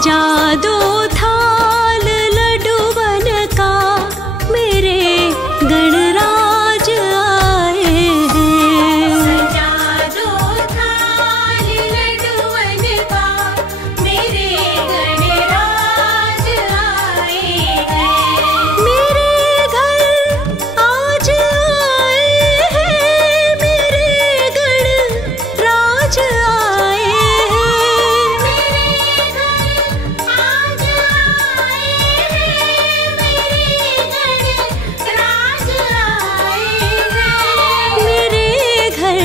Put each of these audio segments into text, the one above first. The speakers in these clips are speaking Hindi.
सजा दो थाल लड्डूवन का, मेरे गणराज आए हैं। सजा दो थाल लड्डूवन का, मेरे गणराज आए हैं। मेरे घर आज आए हैं, मेरे गणराज आए हैं। मेरे घर आज आए हैं, मेरे गणराज आए हैं। मेरे घर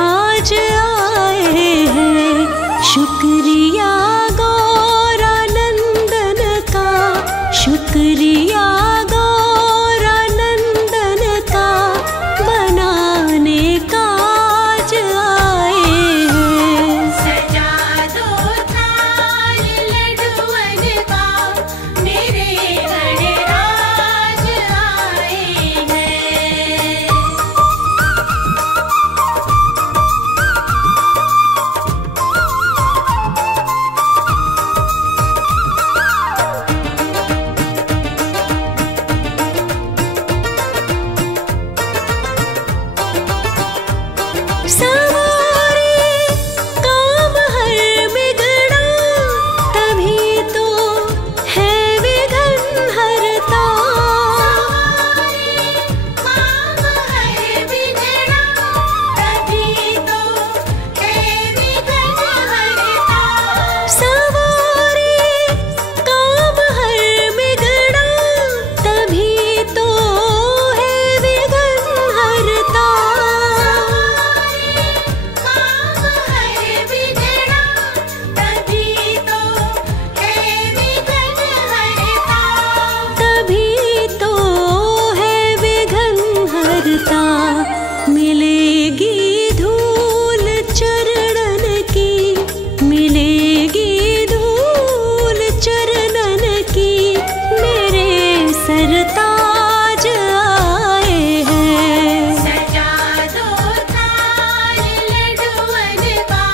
आज आए हैं। शुक्रिया गौरानंदन का, शुक्रिया गौरानंदन का, बनाने काज आए हैं। सजा दो थाल लड्डूवन का, मेरे गणराज आए हैं। सवारे काम हर बिगड़ा, तभी तो है विघ्न हरता। काम हर बिगड़ा, तभी तो है विघ्न हरता। सवारे काम हर बिगड़ा, तभी तो है विघ्न हरता। काम हर बिगड़ा, तभी तो है विघ्न हरता। तभी तो है विघ्न हरता। मिलेगी धूल चरणन की, मिलेगी धूल चरणन की, मेरे सरताज आए हैं। सजा दो थाल लड्डूवन का,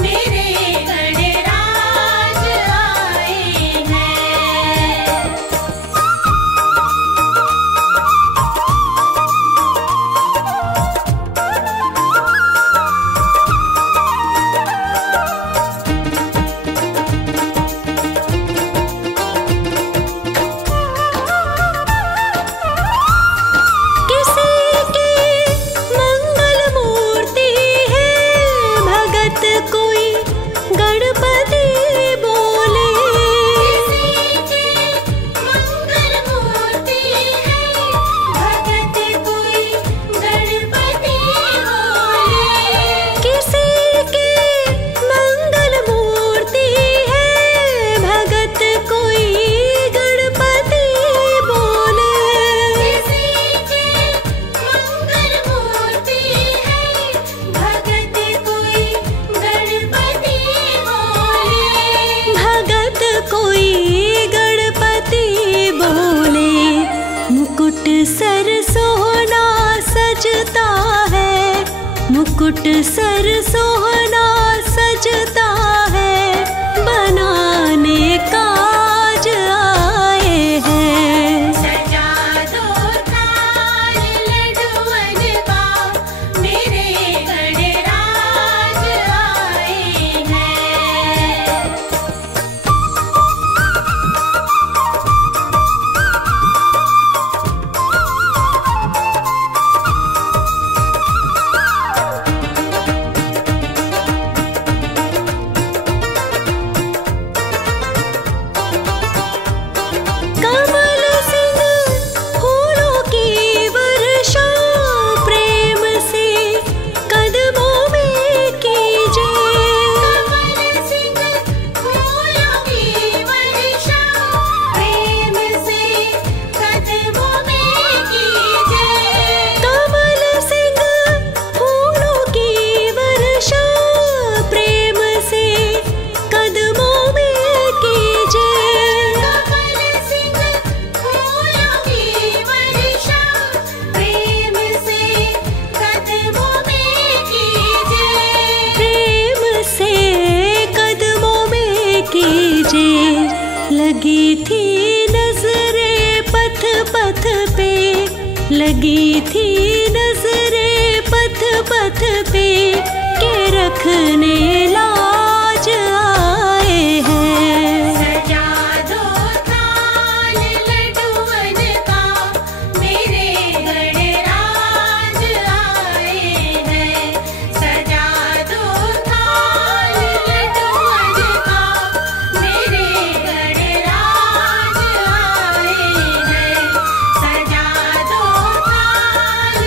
मेरे गणराज आए हैं। किसी की मंगल मूर्ति है, भगत कोई गणपति बोले। किसी की मंगल मूर्ति है, भगत कोई गणपति बोले। किसी की मंगल मूर्ति है, भगत कोई गणपति बोले। किसी की मंगल मूर्ति है, भगत कोई गणपति बोले। भगत कोई गणपति बोले। मुकुट सर सोहना सजता है, मुकुट सर सोहना सजता है, बनाने काज आए हैं। सजा दो थाल लड्डूवन का, मेरे गणराज आए हैं। लगी थी नजरें पथ पथ पे के रखने लाज आए हैं। सजा दो थाल लड्डुअन का मेरे गणराज आए हैं। सजा दो थाल लड्डुअन का मेरे गणराज आए हैं। सजा दो थाल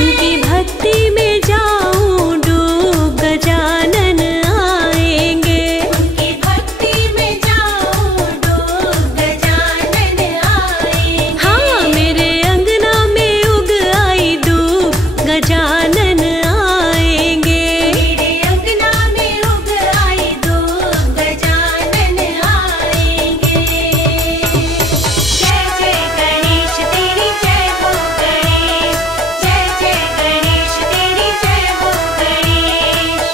उनकी भक्ति में जाऊं डूब गजानन आएंगे। उनकी भक्ति में जाऊं डूब गजानन आएंगे। हाँ मेरे अंगना में उग आई धूप गजानन आएंगे। मेरे अंगना में उग आई धूप गजानन आएंगे। जय जय गणेश तेरी जय हो गणेश, जय जय गणेश तेरी जय हो गणेश।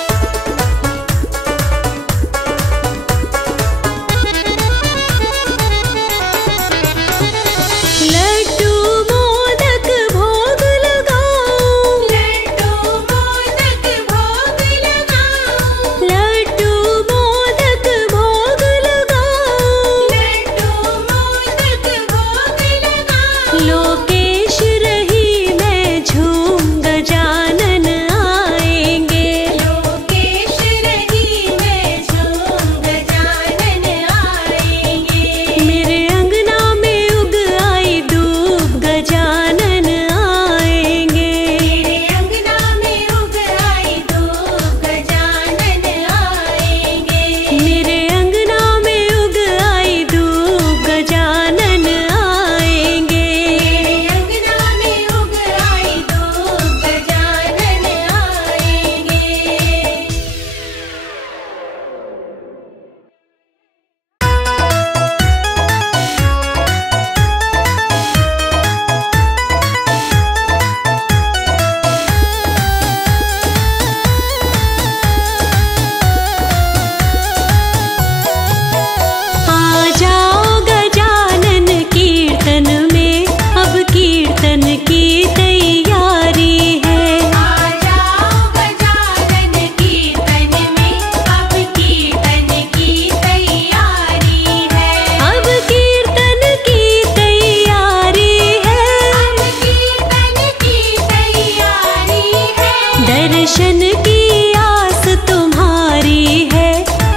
लड्डू मोदक भोग लगाऊं, लड्डू मोदक भोग लगाऊं, लड्डू मोदक भोग लगाऊं। लड्डू मोदक भोग लगाऊं। लोकेश रही मैं झूम गजानन आएंगे। लोकेश रही मैं झूम गजानन आएंगे। मेरे अंगना में उग आई धूप गजानन आएंगे। मेरे अंगना में उग आई धूप गजानन आएंगे। मेरे अंगना में उग आई धूप गजानन आएंगे। मेरे अंगना में उग आई धूप गजानन आएंगे। आ जाओ गजानन कीर्तन में, अब कीर्तन की तैयारी है। आ जाओ गजानन कीर्तन में, अब कीर्तन की तैयारी है। अब कीर्तन की तैयारी है। अब कीर्तन की तैयारी है। दर्शन की आस तुम्हारी है,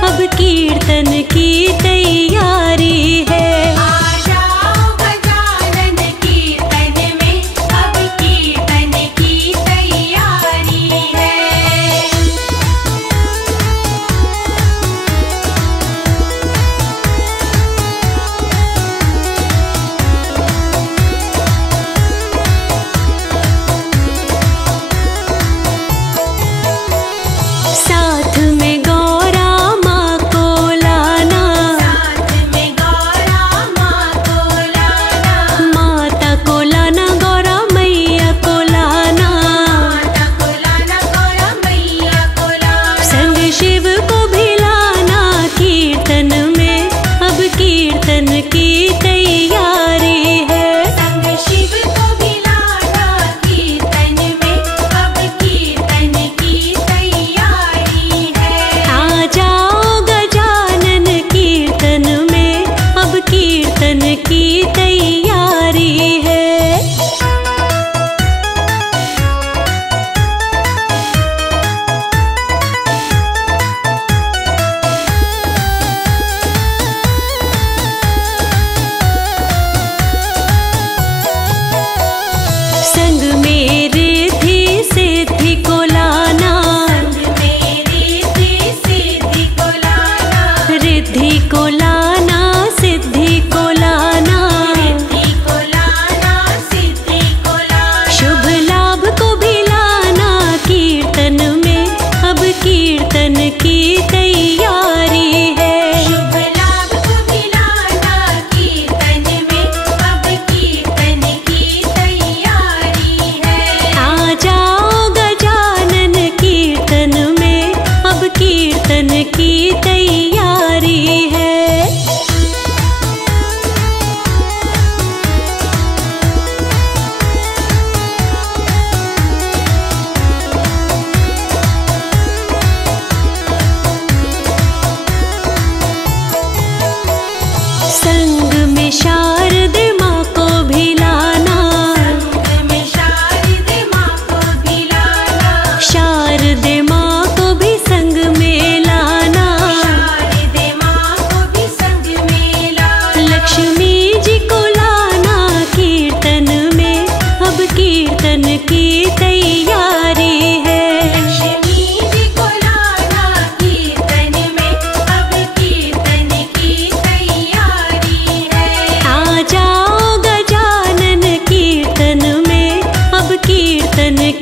अब कीर्तन की तैयारी है। आ जाओ गजानन कीर्तन में, अब कीर्तन की तैयारी है। साथ में गौरा माँ को लाना, साथ में गौरा माँ को लाना, माता को लाना गौरा मैया को लाना। माता को लाना गौरा मैया को लाना। संग शिव को भी लाना कीर्तन में, अब कीर्तन की तैयारी है। संग शिव को भी लाना कीर्तन में, अब कीर्तन की तैयारी है। आ जाओ गजानन कीर्तन में, अब कीर्तन की तैयारी है। संग मेरे थी सिद्धि को लाना, संग मेरी थी सिद्धि को लाना, रिद्धि को लाना सिद्धि को लाना। सिद्धि को लाना, सिद्धि को लाना। शुभ लाभ को भी लाना कीर्तन में, अब कीर्तन की तैयारी है। शुभ लाभ को भी लाना कीर्तन में, अब कीर्तन की तैयारी है। आ जाओ गजानन कीर्तन में, अब कीर्तन की तैयारी है। संग में शारदे माँ को भी लाना, संग में शारदे माँ को भी लाना, शारदे माँ को भी संग में लाना। शारदे माँ को भी संग में लाना। लक्ष्मी जी को लाना कीर्तन में, अब कीर्तन की तैयारी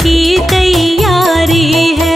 की तैयारी है।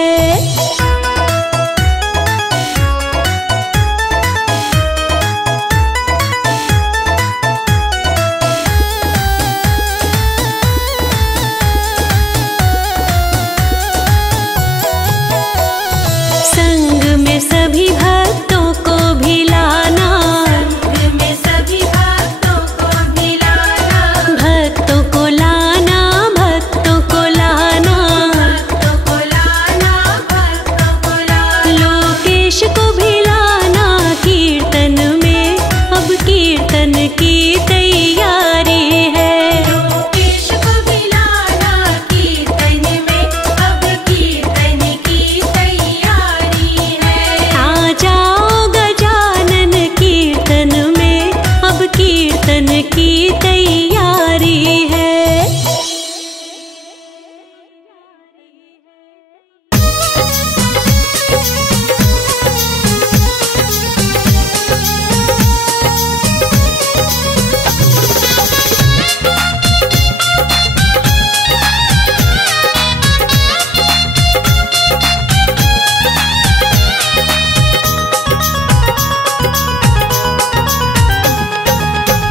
संग में सभी भक्तों को भी लाना, संग में सभी भक्तों को भी लाना, भक्तों को लाना, भक्तों को लाना, भक्तों को लाना, भक्तों को लाना। लोकेश को भी लाना कीर्तन में, अब कीर्तन की तैयारी है। लोकेश को भी लाना कीर्तन में, अब कीर्तन की तैयारी है। आ जाओ गजानन कीर्तन में, अब कीर्तन की तैयारी है।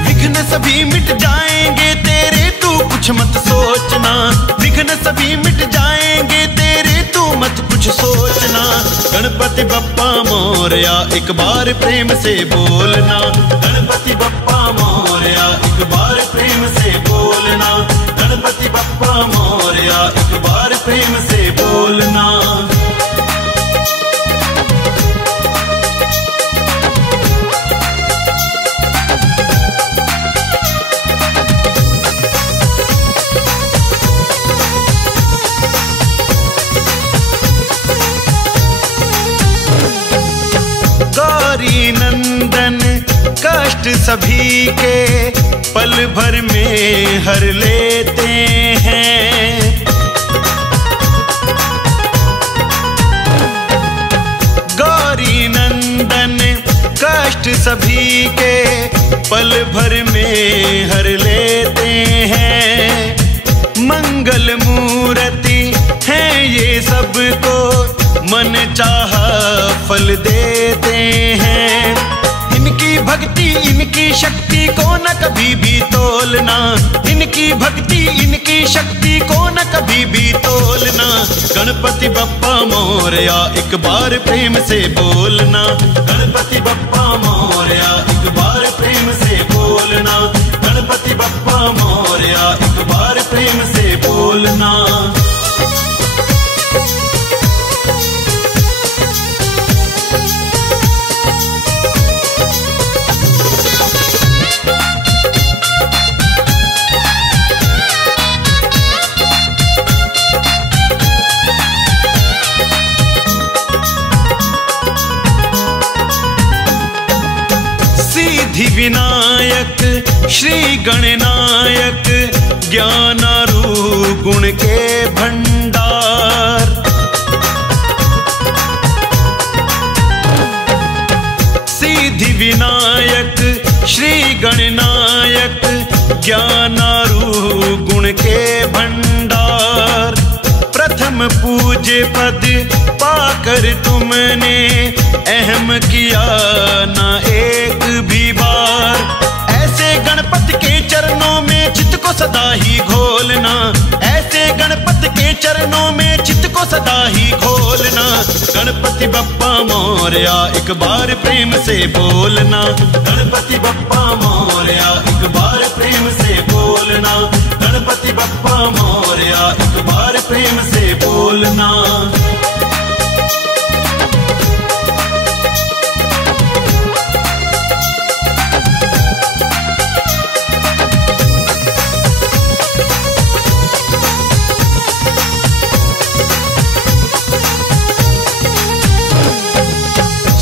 विघ्न सभी मिट जाएंगे तेरे, तू कुछ मत सोचना। विघ्न सभी मिट जाएंगे तेरे, तू मत कुछ सोचना। गणपति बप्पा मोरया एक बार प्रेम से बोलना। गणपति बप्पा मोरया एक बार प्रेम से बोलना। गणपति बप्पा मोरया एक बार प्रेम से बोलना। गौरी नंदन कष्ट सभी के पल भर में हर लेते हैं। गौरी नंदन कष्ट सभी के पल भर में हर लेते हैं। मंगल मूर्ति है ये सबको, मन चाहा फल देते हैं। इनकी भक्ति इनकी शक्ति को न कभी भी तोलना। इनकी भक्ति इनकी शक्ति को न कभी भी तोलना। गणपति बप्पा मोरया एक बार प्रेम से बोलना। गणपति बप्पा मोरया एक बार प्रेम से बोलना। गणपति बप्पा मोरया एक बार प्रेम से बोलना। सिद्धि विनायक श्री गणनायक, ज्ञानारू गुण के भंडार। सिद्धि विनायक श्री गणनायक, ज्ञानारू गुण के भंडार। प्रथम पूज्य पद पाकर तुमने अहम किया ना एक भी बार। ऐसे गणपति के चरणों में चित्त को सदा ही घोलना। ऐसे गणपति के चरणों में चित्त को सदा ही घोलना। गणपति बप्पा मोरया एक बार प्रेम से बोलना। गणपति बप्पा मोरया एक बार प्रेम से बोलना। गणपति बप्पा मोरया एक बार प्रेम से बोलना।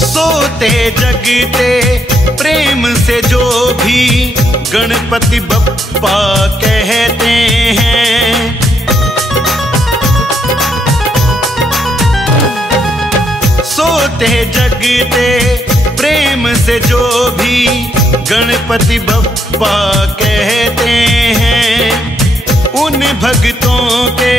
सोते जगते प्रेम से जो भी गणपति बप्पा कहते हैं। सोते जगते प्रेम से जो भी गणपति बप्पा कहते हैं। उन भक्तों के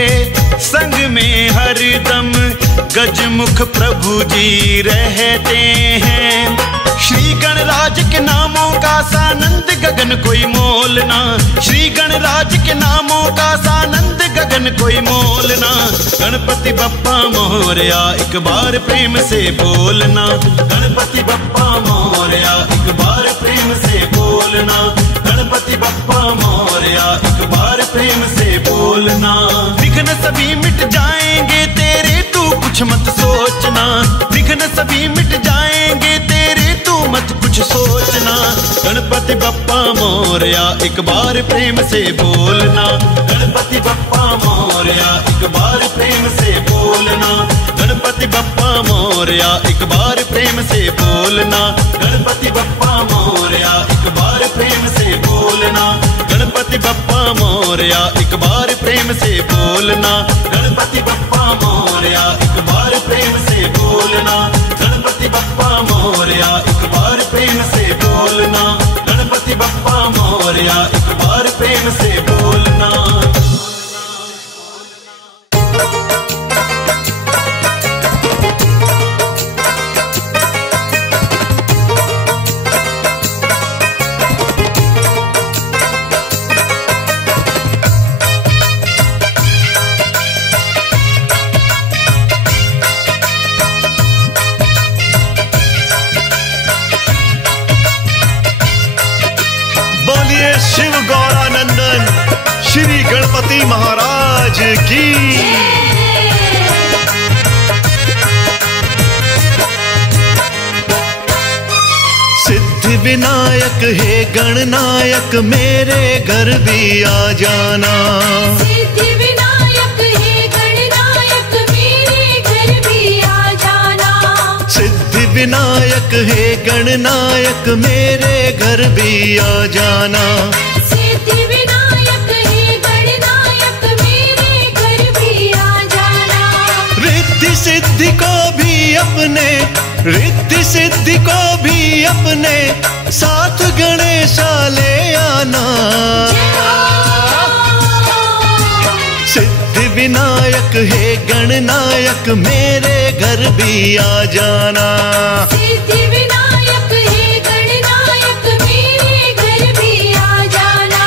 गजमुख प्रभु जी रहते हैं। श्री गणराज के नामों का सानंद गगन कोई मोल ना, श्री गणराज के नामों का सानंद गगन कोई मोल ना। गणपति बप्पा मोरया एक बार प्रेम से बोलना, गणपति बप्पा मोरया एक बार प्रेम से बोलना, गणपति बप्पा मोरया एक बार प्रेम से बोलना। विघ्न सभी मिट जाएंगे तेरे, तू कुछ मत सोचना, विघ्न सभी मिट जाएंगे तेरे, तू मत कुछ सोचना। गणपति बप्पा मोरया एक बार प्रेम से बोलना, गणपति बप्पा मोरया एक बार प्रेम से बोलना, गणपति बप्पा मोरया एक बार प्रेम से बोलना, गणपति बप्पा मोरया एक बार प्रेम से बोलना, गणपति बप्पा मोरया एक बार प्रेम से बोलना, गणपति बप्पा मोरया एक बार प्रेम से बोलना, गणपति बप्पा मोरया एक बार प्रेम से बोलना, गणपति बप्पा मोरया एक बार प्रेम से बोलना। शिव गौरानंदन श्री गणपति महाराज की। सिद्धि विनायक है गणनायक मेरे घर भी आ जाना, सिद्धि विनायक है गणनायक मेरे घर भी आ जाना, सिद्धि विनायक है गणनायक मेरे घर भी आ जाना, सिद्धि विनायक है गणनायक मेरे घर भी आ जाना। रिद्धि सिद्धि को भी अपने, रिद्धि सिद्धि को भी अपने साथ गणेशा ले आना, सिद्धि विनायक है गणनायक मेरे घर भी आ जाना, सिद्धि विनायक है गणनायक मेरे घर भी आ जाना,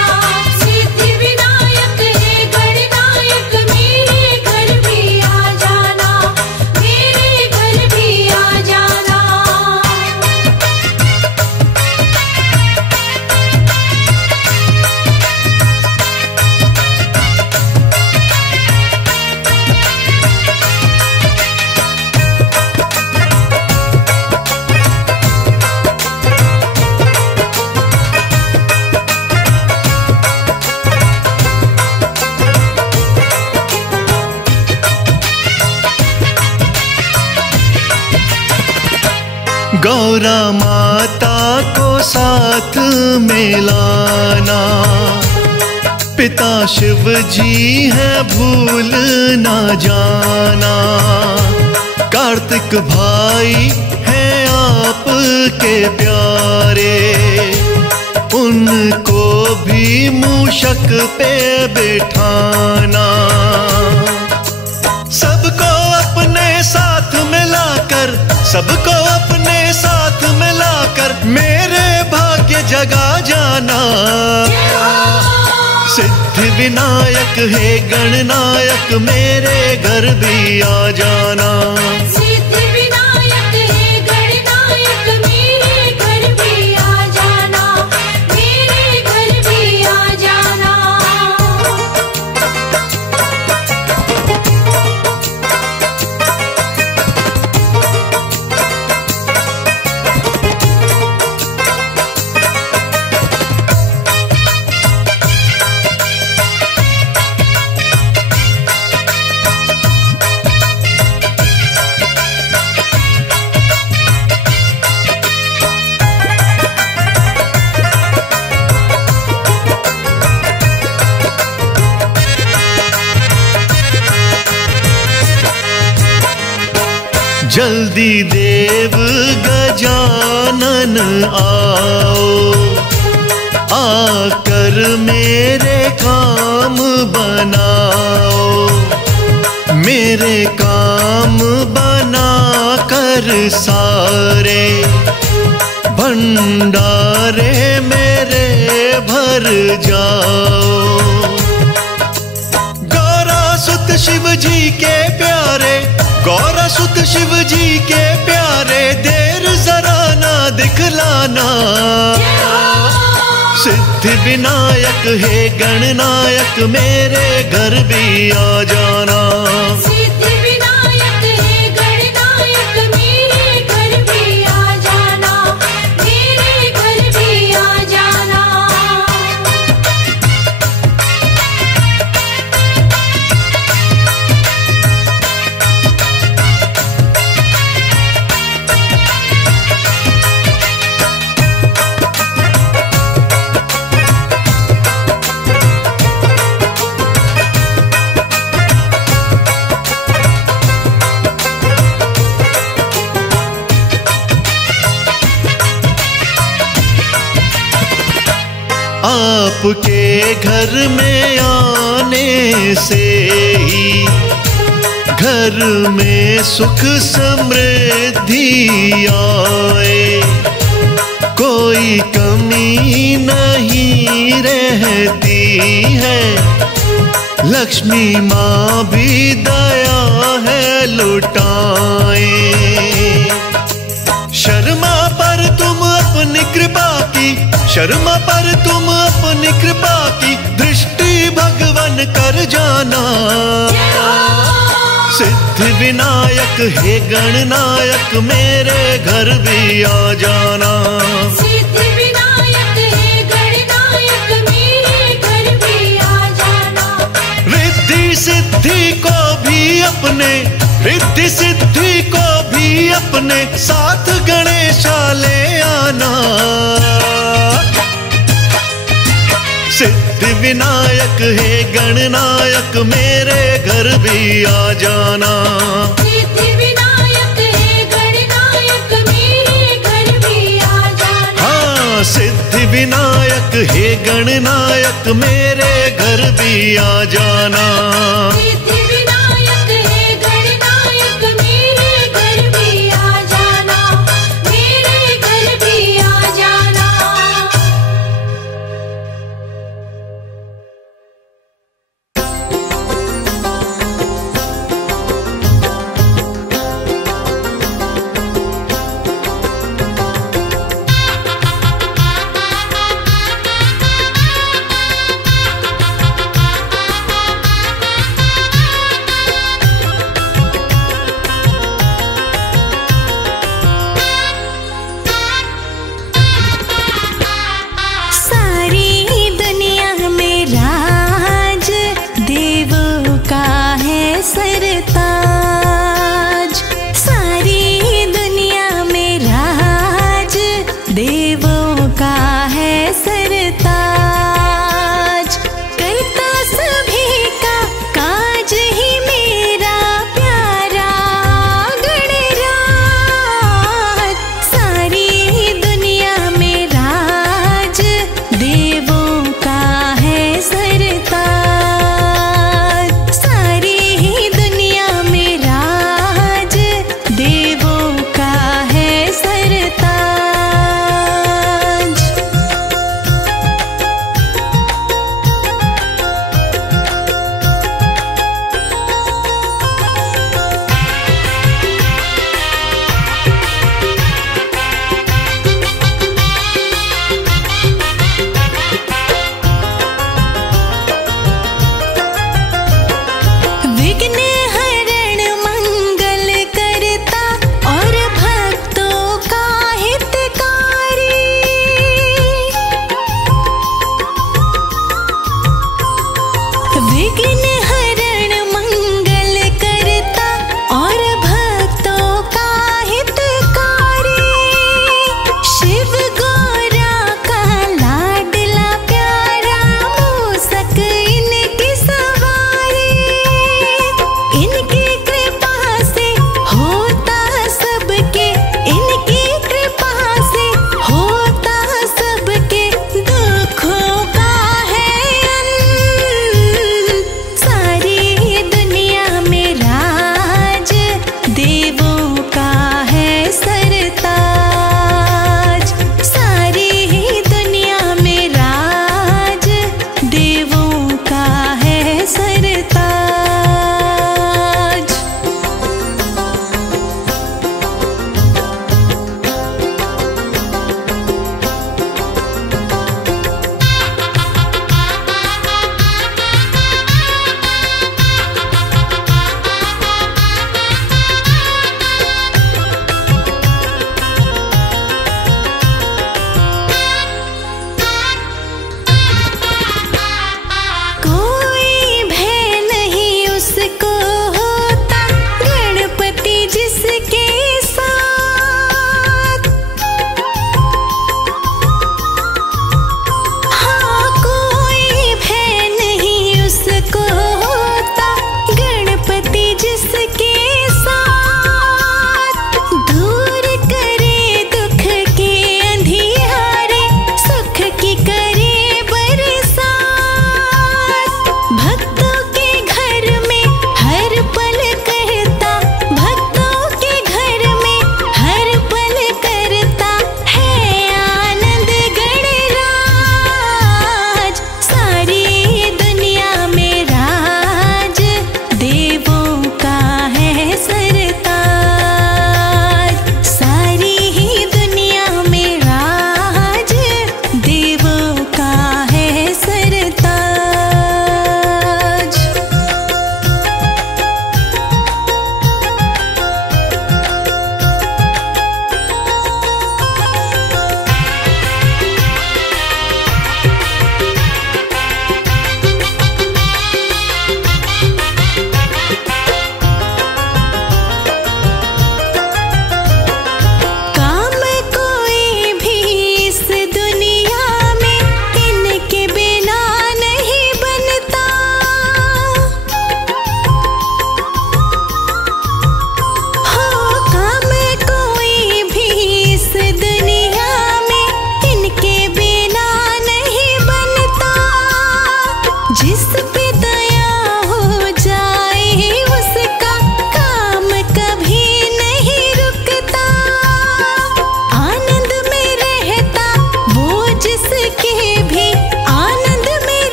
सिद्धि विनायक है गणनायक मेरे घर भी आ जाना, मेरे घर भी आ जाना। गौरा माता को साथ में लाना, पिता शिव जी है भूल ना जाना, कार्तिक भाई है आपके प्यारे, उनको भी मूषक पे बिठाना, सबको अपने साथ मिलाकर, सबको अपने साथ मिलाकर मेरे भाग्य जगा जाना, सिद्धि विनायक है गणनायक मेरे घर भी आ जाना, सिद्धि विनायक है गणनायक मेरे घर भी आ जाना, मेरे घर भी आ जाना। जल्दी देव गजानन आओ, आकर मेरे काम बनाओ, मेरे काम बना कर सारे, भंडारे मेरे भर जाओ। गौरा सुत शिव जी के प्यारे, गौरा सुत शिव जी के प्यारे, देर जरा ना दिखलाना। सिद्धि विनायक हे गणनायक, मेरे घर भी आ जाना। सिद्धि विनायक हे गणनायक, मेरे घर भी आ जाना, मेरे घर भी आ जाना। आपके घर में आने से ही घर में सुख समृद्धि आए, कोई कमी नहीं रहती है। लक्ष्मी माँ भी दया है लुटाए। शर्मा पर तुम अपनी कृपा की, शर्मा पर तुम अपनी कृपा की दृष्टि भगवन कर जाना। सिद्धि विनायक हे गणनायक, मेरे घर भी आ जाना। सिद्धि विनायक हे गणनायक, मेरे घर भी आ जाना। रिद्धि सिद्धि को भी अपने, रिद्धि सिद्धि को भी अपने साथ गणेशा ले आना। सिद्धि विनायक हे गणनायक, मेरे घर भी आ जाना। सिद्धि विनायक हे गणनायक, मेरे घर भी आ जाना। हाँ, सिद्धि विनायक हे गणनायक, मेरे घर भी आ जाना। सिद्धि विनायक हे गणनायक, मेरे घर भी आ जाना, मेरे घर भी आ जाना। सरताज, सारी दुनिया में राज देवों का है सरताज। करता सभी का काज ही मेरा प्यारा गणराज। सारी दुनिया में राज देवों का है सरताज। सारी दुनिया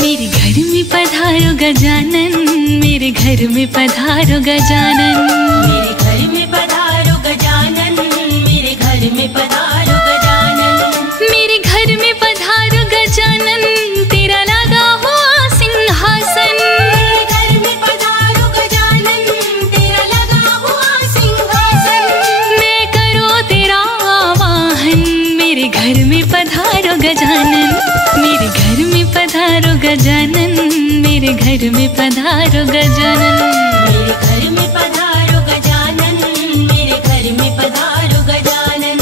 मेरे घर में पधारो गजानन, मेरे घर में पधारो गजानन, मेरे घर में पधारो गजानन, मेरे घर में पधारो गजानन, मेरे घर में पधारो गजानन, तेरा लगा हुआ सिंहासन, मेरे घर में पधारो गजानन, तेरा लगा हुआ सिंहासन, मैं करो तेरा आवाहन, मेरे घर में पधारो गजानन, मेरे घर में पधारो गजानन, मेरे घर में पधारो गजानन, मेरे घर में पधारो गजानन, मेरे घर में पधारो गजानन।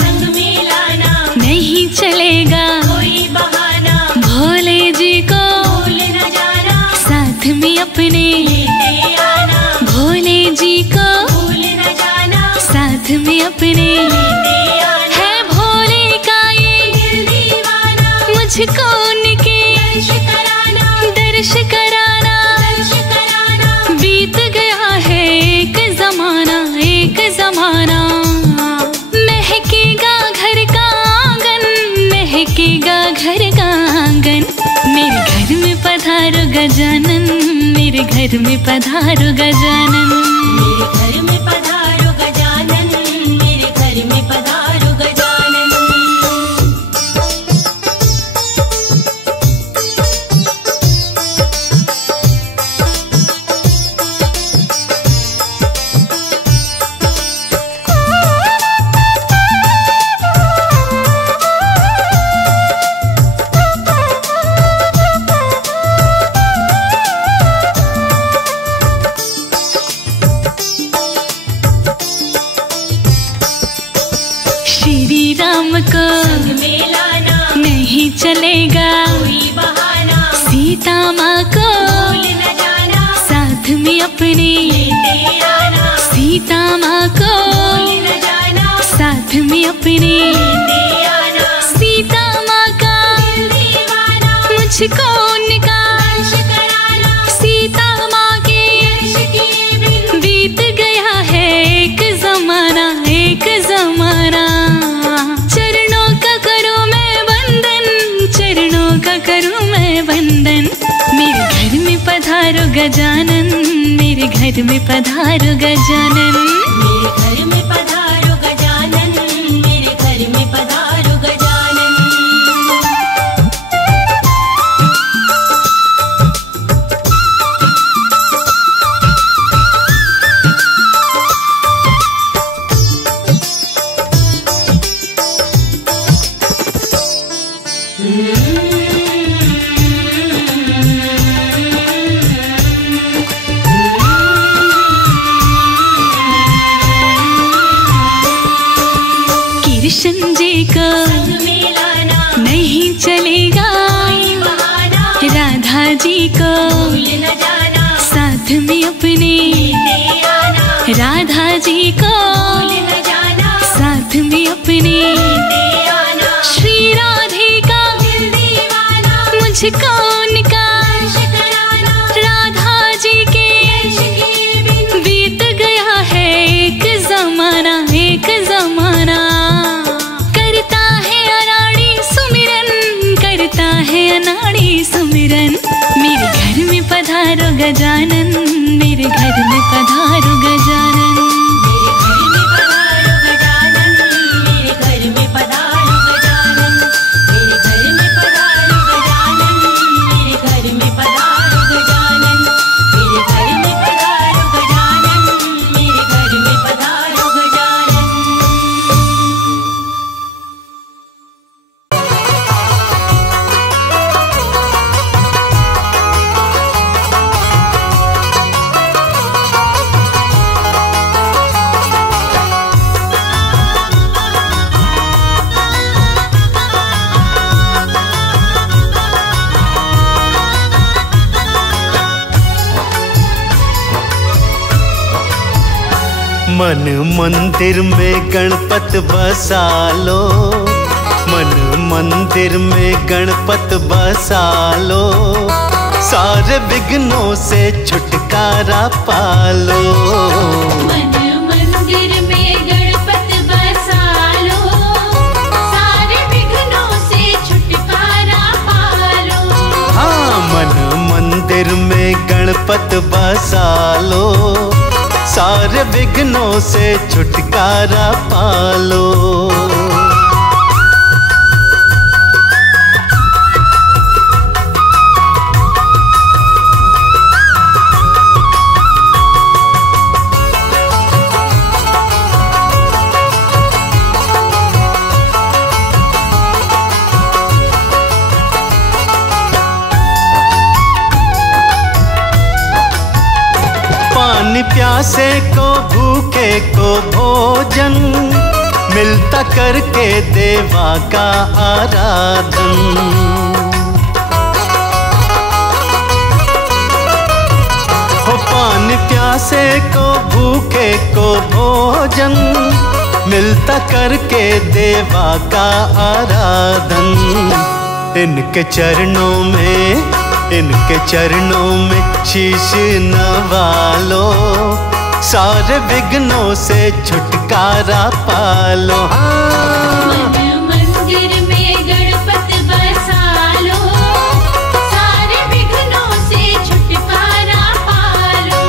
संग में लाना नहीं चलेगा कोई बहाना, भोले जी को भूल न जाना, साथ में अपने लेते आना, भोले जी को भूल न जाना, साथ में अपने लेते आना, है भोले का ये दिल दीवाना, मुझको उनके दर्श कराना, दर्श कराना, दर्श कराना, बीत गया है एक जमाना, एक जमाना, महकेगा घर का आंगन, महकेगा घर का आंगन, मेरे घर में पधारो गजानन, मेरे घर में पधारो गजानन, मेरे घर में पधारो गजानन, मेरे घर में पधारो गजानन। श्री राम को संग में लाना नहीं चलेगा कोई बहाना, सीता माँ को भूल न जाना, साथ में अपने लेते आना, सीता माँ को भूल न जाना, साथ में अपने लेते आना, सीता माँ का दिल दीवाना, मुझको उनका दर्श कराना, सीता माँ के दर्श किए बिन बीत गया है एक जमाना, एक जमाना, चरणों का करूँ मैं वंदन, चरणों का करूँ मैं वंदन, मेरे घर में पधारो गजानन, मेरे घर में पधारो गजानन, मेरे घर में पधारो गजानन, मेरे घर में पधारो गजानन। कृष्ण जी को संग में लाना नहीं चलेगा कोई बहाना, राधा जी को भूल न जाना, साथ में अपने लेते आना, राधा जी को भूल न जाना, साथ में अपने लेते आना, श्री राधे का दिल दीवाना, मुझको उनका दर्श कराना, राधा जी के दर्श किए बिन बीत गया है एक जमाना, एक जमाना, करता है अनाड़ी सुमिरन, करता है अनाड़ी सुमिरन, मेरे घर में पधारो गजानन, मेरे घर में पधारो गजानन, मेरे घर में पधारो गजानन, मेरे घर में पधारो गजानन, मेरे घर में पधारो गजानन, मेरे घर में पधारो गजानन, मेरे घर में पधारो गजानन, मेरे घर में पधारो गजानन। मन मंदिर में गणपत बसा लो, मन मंदिर में गणपत बसा लो, सारे विघ्नों से छुटकारा पालो। मन मंदिर में गणपत बसा लो, सारे विघ्नों से छुटकारा पालो। हाँ, मन मंदिर में गणपत बसा लो, सारे विघ्नों से छुटकारा पालो। पानी प्यासे को भूखे को भोजन, मिलता करके देवा का आराधन। हो पानी प्यासे को भूखे को भोजन, मिलता करके देवा का आराधन। इनके चरणों में शीश नवा लो, सारे विघ्नों से छुटकारा पालो। मन मंदिर में गणपत बसा लो, सारे विघ्नों से छुटकारा पालो।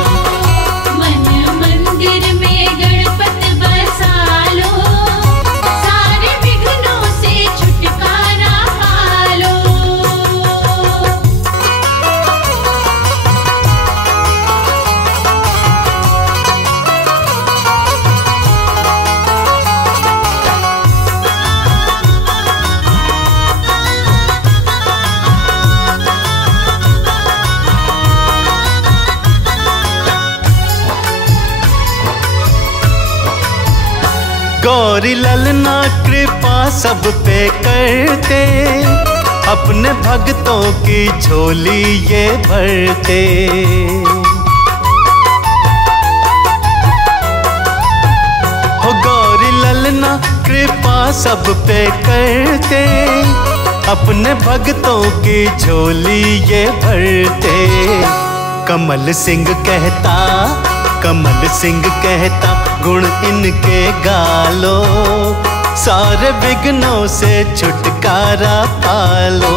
मन मंदिर में गणपत बसा लो, सारे विघ्नों से छुटकारा पालो। गौरी ललना कृपा सब पे करते, अपने भक्तों की झोली ये भरते। हो गौरी ललना कृपा सब पे करते, अपने भक्तों की झोली ये भरते। कमल सिंह कहता गुण इनके गालो, सारे विघ्नों से छुटकारा पालो।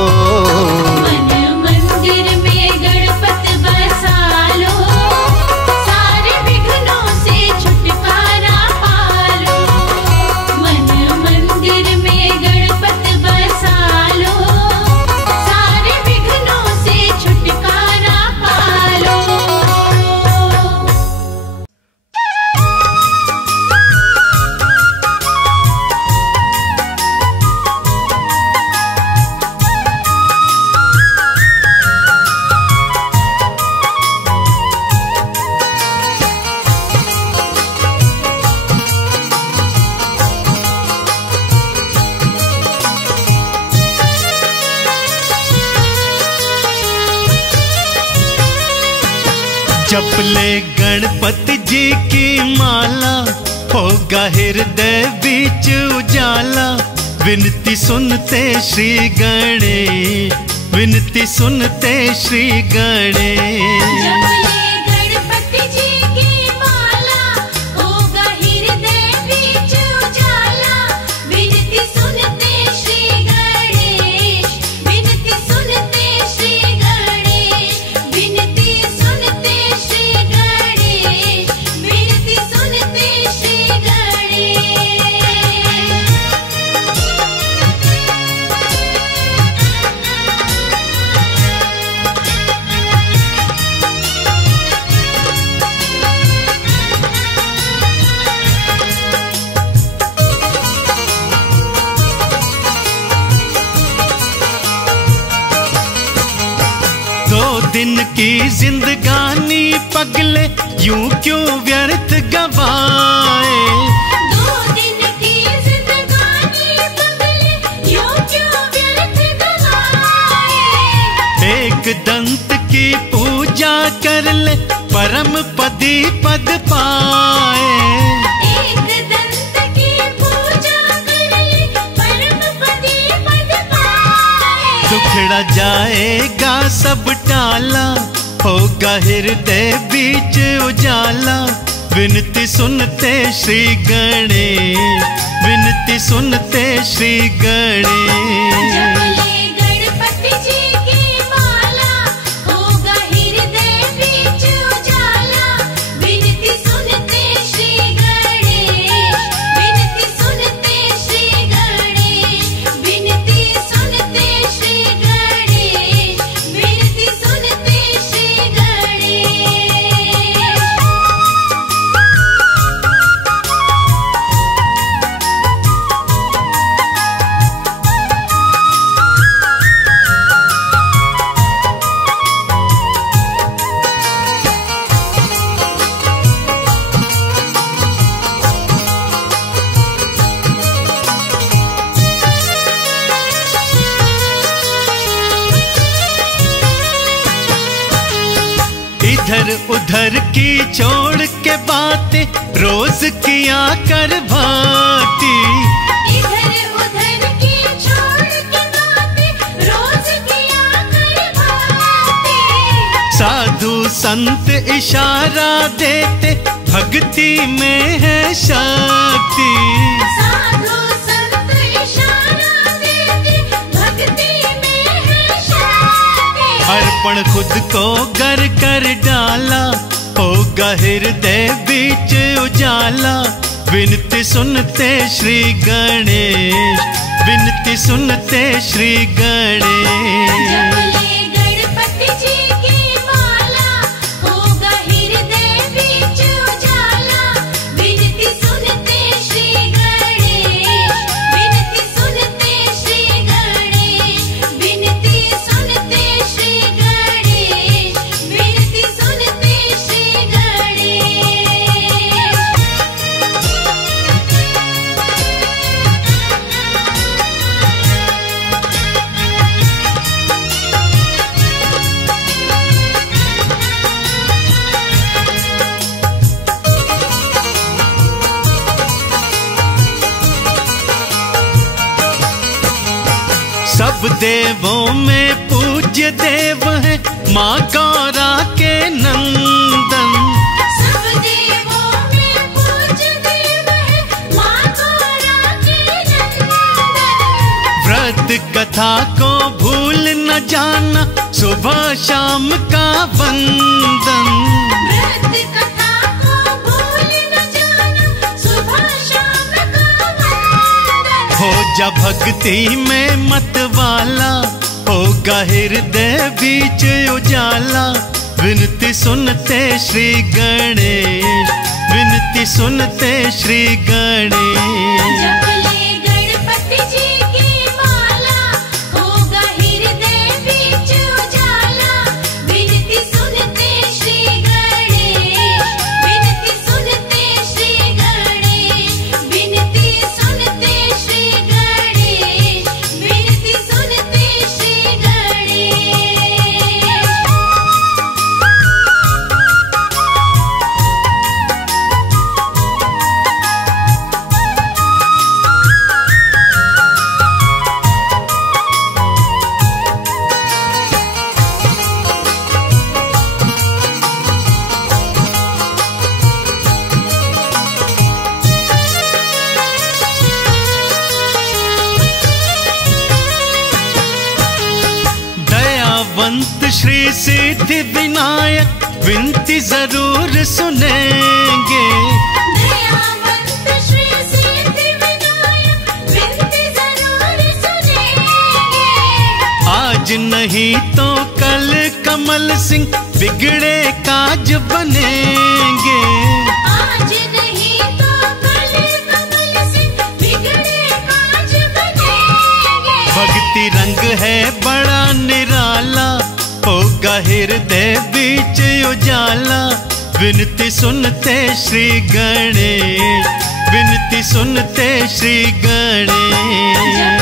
मन मंदिर में गणपत बसा लो, सारे विघ्नों से छुटकारा पालो। मन मंदिर में गणपत बसा लो, सारे विघ्नों से छुटकारा पालो। जप ले गणपति जी की माला, होगा हृदय बीच उजाला। विनती सुनते श्री गणेश, विनती सुनते श्री गणेश। जप ले गणपति जी की माला, होगा हृदय बीच उजाला। विनती सुनते श्री गणेश, विनती सुनते श्री गणेश, विनती सुनते श्री गणेश, विनती सुनते श्री गणेश। दिन की जिंदगानी पगले यूं क्यों व्यर्थ गवाए। 2 दिन की जिंदगानी पगले यूं क्यों व्यर्थ गवाए। एक दंत की पूजा कर ले, परम पदी पद पाए। बिछड़ा जाएगा सब टाला, होगा हृदय बीच उजाला। विनती सुनते श्री गणेश, विनती सुनते श्री गणेश। जपले गणपति जी की माला, होगा हृदय बीच उजाला। विनती सुनते श्री गणेश, विनती सुनते श्री गणेश, विनती सुनते श्री गणेश, विनती सुनते श्री गणेश। इधर उधर की छोड़ के बातें रोज किया कर भाती। इधर उधर की छोड़ के बातें रोज किया कर भाती। साधु संत इशारा देते भक्ति में है शक्ति। साधु संत इशारा देते भक्ति में है शक्ति। अर्पण खुद को गर कर डाला, होगा हृदय बीच उजाला। विनती सुनते श्री गणेश, विनती सुनते श्री गणेश। जपले गणपति जी की माला, होगा हृदय बीच उजाला। विनती सुनते श्री गणेश, विनती सुनते श्री गणेश, विनती सुनते श्री गणेश, विनती सुनते श्री गणेश। सब देवों में पूज्य देव है माँ गौरा के नंदन। सब देवों में पूज्य देव है माँ गौरा के नंदन। व्रत कथा को भूल न जाना, सुबह शाम का वंदन। व्रत कथा को भूल न जाना, सुबह शाम का वंदन। हो जा भक्ति में मत वाला, होगा हृदय बीच उजाला। विनती सुनते श्री गणेश, विनती सुनते श्री गणेश। जपले गणपति जी की माला, होगा हृदय बीच उजाला। विनती सुनते श्री गणेश, विनती सुनते श्री गणेश, विनती सुनते श्री गणेश, विनती सुनते श्री गणेश। दयावंत श्री सिद्धि विनायक विनती जरूर सुनेंगे। दयावंत श्री सिद्धि विनायक विनती जरूर सुनेंगे। आज नहीं तो कल कमल सिंह बिगड़े काज बनेंगे। आज नहीं तो कल कमल सिंह बिगड़े काज बनेंगे। भक्ति रंग है बड़ा निराला, होगा हृदय बीच उजाला। विनती सुनते श्री गणेश, विनती सुनते श्री गणेश।